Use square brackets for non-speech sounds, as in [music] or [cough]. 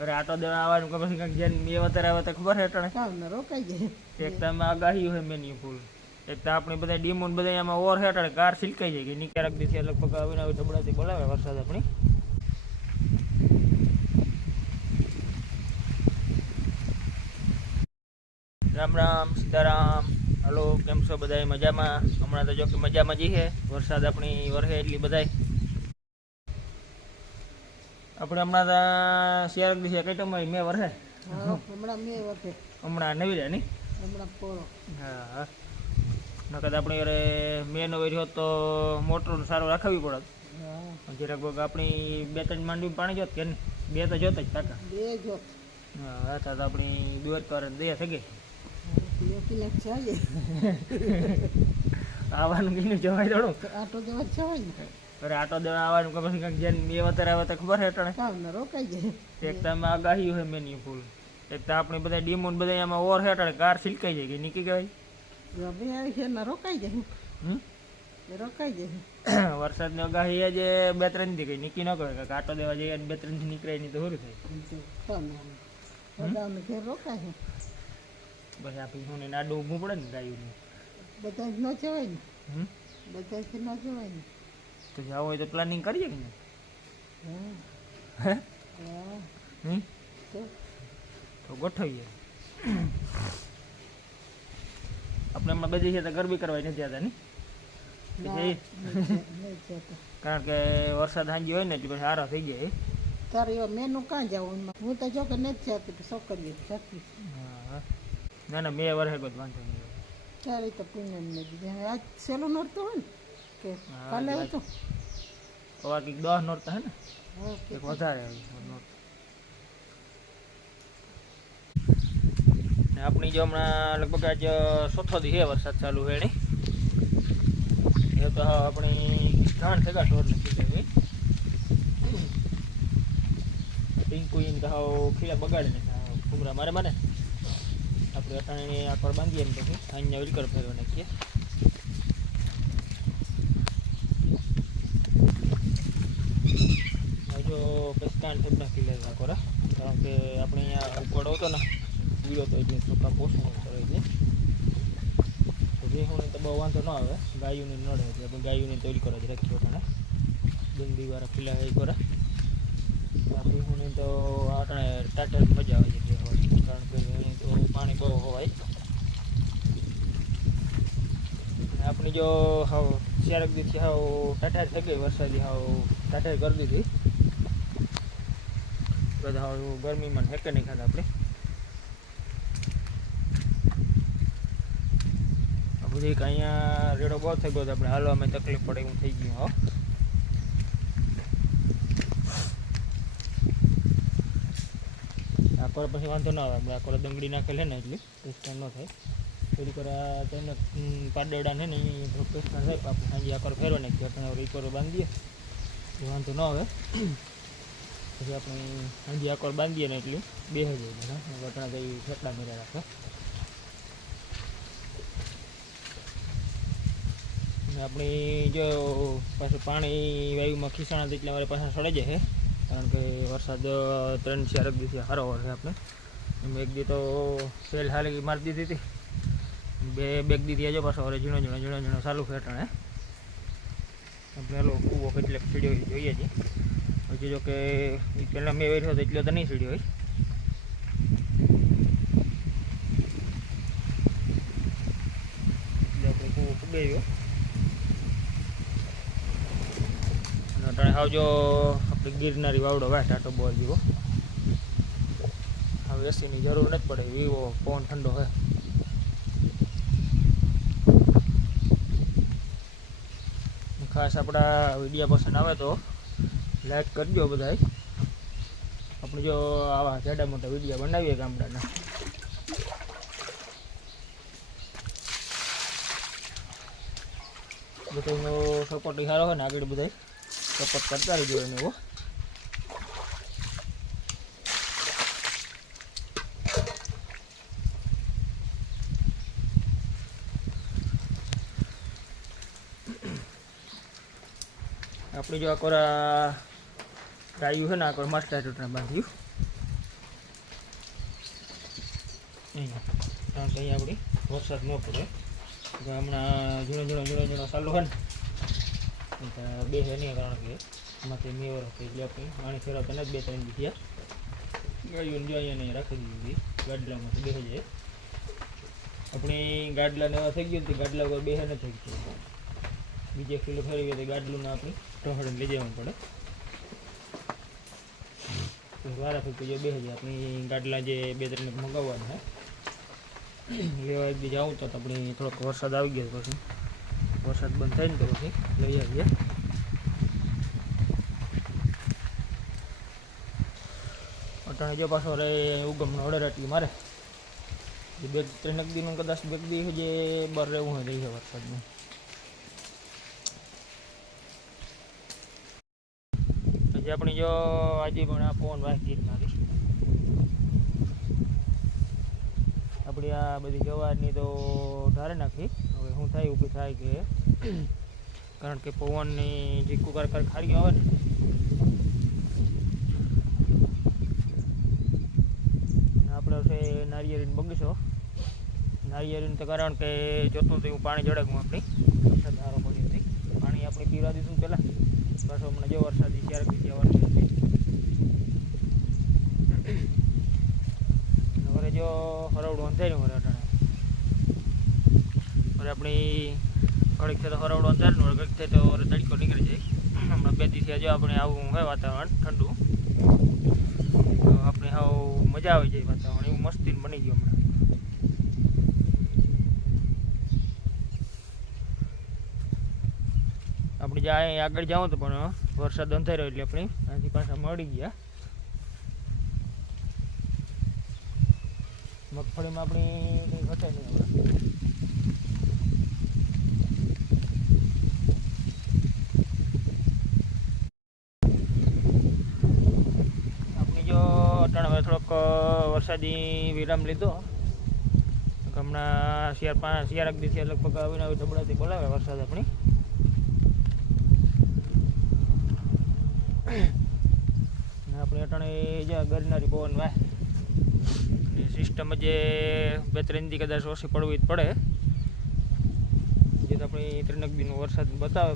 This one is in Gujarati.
અરે આટો દેવા આવવાનું કે પછી કંઈક જેને બે વધારે આવે તો ખબર હેઠળ અટાણે કામ રોકાઈ જાય. એક તો આગાહી હોય મેન્યુ ફૂલ એક તો આપણે બધા ડીમોન બધા એમાં ઓર હેઠળ કાર સિલકાઈ જાય કે નિકારક દીથી લગભગ આવીને આવી ધબડાથી બોલાવે વરસાદ આપણી. રામ રામ સીતારામ. હલો કેમ છો બધા મજામાં? હમણાં તો જો કે મજામાં જઈએ વરસાદ આપણી વરહે એટલી બધાય. આપણે હમણાં શિયાળક દિવસે કઈ તમારી મેં વરસે હમણાં મેં વખતે હમણાં નવી રહ્યા નહીં હમણાં પોળો. હા. હા નકદ આપણે યારે નો હોય તો મોટર સારું રાખવી પડત જે લગભગ આપણી બે ત્રણ માંડવી પાણી જોત કે બે તો જોત જ કાકા બે જોત. હા તો આપણી દોર પર દે ચાલે આવવાનું કીનું જવાય થોડું આટો દેવા જવાય ને. અરે આટો દેવા આવવાનું કે પછી કંઈક જેને બે વધારે આવે તો ખબર અટાણે રોકાઈ જાય. એક તો એમાં આગાહી હોય મેન્યુ ફૂલ એક તો આપણે બધા ડીમોન બધા એમાં ઓર હેઠળ કાર સિલકાઈ જાય કે નીકળી ગઈ બે આવી છે ને રોકાઈ જાય. રોકાઈ જાય. [coughs] વરસાદની આગાહી આજે બે ત્રણ દી કઈ નીકળી ન કરે કે કાંટો દેવા જઈએ બે ત્રણથી નીકળે નહીં તો હોરું થાય? રોકાય છે. પછી આપી ને નાડું ઊભું પડે ને ગાયું બધા ન જવાય ને. હમ? ન જવાય ને. તો જવું હોય તો પ્લાનિંગ કરીએ કે નહીં? તો ગોઠવીએ. આપણે હમણાં બધી છે તો ગરબી કરવા નથી જતા નહીં કારણ કે વરસાદ હાંજી હોય ને એટલે પછી સારા થઈ જાય તારે એવા મેનું કાં જવું? હું તો જો કે નથી જતી છોકરીઓ જતી હા. ના ના મેં વર્ષે કોઈ વાંધો નહીં. ત્યારે તો પૂનમ નથી આજ સહેલું નડતું હોય ને કે હા, કાલે આજ- આવતું અવાર કંઈક દસ નોરતા હે ને? એક વધારે આવી નોટ ને આપણી જો હમણાં લગભગ આજ ચોથો દી છે વરસાદ ચાલુ છે એની. એ તો આપણી ઘાણ થેગા ઢોર નથી દેવી પિંકુ ઈન તો ખીલા બગાડે ને ઘૂમરા મારે મારે. આપણે અટાણે આકર બાંધીએ ને પછી. અહીંયા વિલકર ફેરવા નાખીએ જો પેસ્ટાન ઠેબ નાખી લેવા કોરા. કારણ કે આપણે અહીંયા ઉપાડો હતો ને, ઉડ્યો તો એટલે છોકરા પોષણ કરે છે તો તો બહુ વાંધો ન આવે, ગાયુંને નડે એટલે આપણે ગાયુંને તૈયાર કરો જ રાખીએ તને ગંદી વાળા પીલા એ કરે. હું તો આપણે ટાટર મજા આવે છે કારણ કે અહીં તો પાણી બહુ હોવાય. ને આપણી જો હાવ શિયાળક દીથી હાવ ટાટાર થઈ ગઈ વરસાદી હાવ ટાટાર કરી દીધી. બધા ગરમીમાં હેકે નહીં ખાતા આપણે. બધી એક અહીંયા રેડો બહુ થઈ ગયો તો આપણે હાલવામાં તકલીફ પડે એવું થઈ ગયું, હો. આ પછી વાંધો ના આવે, આપણે આ કોર દંગડી નાખેલ ને એટલે ટેસ્ટન ન થાય. કોર આ તેને પાડડા ને ને અહીં ટેસ્ટન થાય આપણે સાંજે આ કોર ફેરવા નાખીએ આપણે હવે બાંધીએ. વાંધો ન આવે. પછી આપણે સાંજે આકોર બાંધીએ ને એટલું. બે હજાર બધા વટણા કઈ ફેટલા મેળા રાખે આપણે જો પાછું પાણી વાયુમાં ખીસાણા એટલે અમારે પાછા સડે છે. કારણ કે વરસાદ ત્રણ ચાર દિવસે સારો વરસે આપણે. એમ એક દી તો સેલ હાલી મારી દીધી હતી. બે બેગ દીધી આજે પાછો, હવે ઝીણો ઝીણો ઝીણો ઝીણો ચાલુ ફેટણે આપણે લોકો કૂવો કેટલેક સીડીઓ જોઈએ છે. હજી જો કે પહેલાં મેં વેર્યો હતો એટલો તો નહીં સીડ્યો હોય. આપણે કૂવો ફૂગાવ્યો અને અટાણે હાવ જો ગિરનારી વાવડો વાય ટાટો બોલ જેવો હવે એસીની જરૂર નથી પડે, વિવો, પવન ઠંડો હોય. ખાસ આપણા વિડીયા પસંદ આવે તો લાઈક કરજો બધા આપણે જો આવા જાડા મોટા વીડિયો બનાવીએ ગામડાના. બધાનો સપોર્ટ સારો હોય ને આગળ બધાય. સપોર્ટ કરતા રહેજો એને એવો આપણે જો આ કોરા ગાયું છે ને, આ કોઈ માસ્ટર ચૂંટણા બાંધ્યું. કારણ કે અહીંયા આપણી વરસાદ ન પડે. હમણાં જૂનો જૂનો જૂનો જૂનો ચાલુ હોય ને. બે છે નહીં કારણ કે એમાંથી મેવર હતો એટલે આપણે પાણી ફેરવતા નથી, બે ત્રણ દી ગાયું જો અહીંયા નહીં રાખી દીધી ગાડલામાંથી બે જાય આપણી ગાડલાને નવા થઈ ગયું તે ગાડલા ઉપર બે ન થઈ ગયું બીજે કિલો ફેરવીએ તો ગાડલું આપણે ટહળ લઈ જવું પડે. વારા ફરતી જો બે હજાર આપણી ગાડલા જે બે ત્રણ મંગાવવાના છે. લેવા એક બીજા આવતા તો આપણી થોડોક વરસાદ આવી ગયો પછી. વરસાદ બંધ થાય ને તો પછી લઈ આવીએ. અટાણે જો પાછો રે ઉગમનો ઓર્ડર એટલી મારે. બે ત્રણ દીનું કદાચ બે દી જે બર રહેવું હોય રહી છે વરસાદનું. હજી આપણી જો આજે પણ આ પવન વાગી મારી. આપણી આ બધી જવારની તો ધારે નાખી. હવે શું થાય, ઊભી થાય કે [clears throat] કારણ કે પવનની જે કુકર કર ખારી આવે ને. આપણે છે નારિયેળીનો બગીચો. નારિયેળીનું તો કારણ કે જોતું હતું પાણી જડકમાં આપણી. ધારો પડ્યો હતી. પાણી આપણે પીવા દીધું પહેલાં. પાછો હમણાં જો વરસાદી ક્યારેક બીજી આવવાની હવે જો હરવડું અંધાર્યું વરે અટાણે. હવે આપણી ઘડીક થાય તો હરવડું અંધાર્યું ને ઘડીક થાય તો હવે તડકો નીકળી જાય. હમણાં બે દિવસે જો આપણે આવું હોય વાતાવરણ, ઠંડુ. આપણે હાવ મજા આવી જાય વાતાવરણ, એવું મસ્તી બની ગયું હમણાં. આપણે અહીં આગળ જાઉં તો પણ વરસાદ અંધાર્યો એટલે આપણે અહીંથી પાછા મળી ગયા. મગફળીમાં આપણી કંઈ ઘટે નહીં આપણી થોડોક વરસાદી વિરામ લીધો. હમણાં શિયાળ પાંચ શિયાળક દિવસે લગભગ આવીને આવી ઢબડાથી બોલાવે વરસાદ આપણી. આપણે અટાણે જે ગરનારી પવન વાય. સિસ્ટમ જે બે ત્રણ દી કદાચ ઓછી પડવી જ પડે. જે તો આપણી ત્રણક દીનો વરસાદ બતાવે.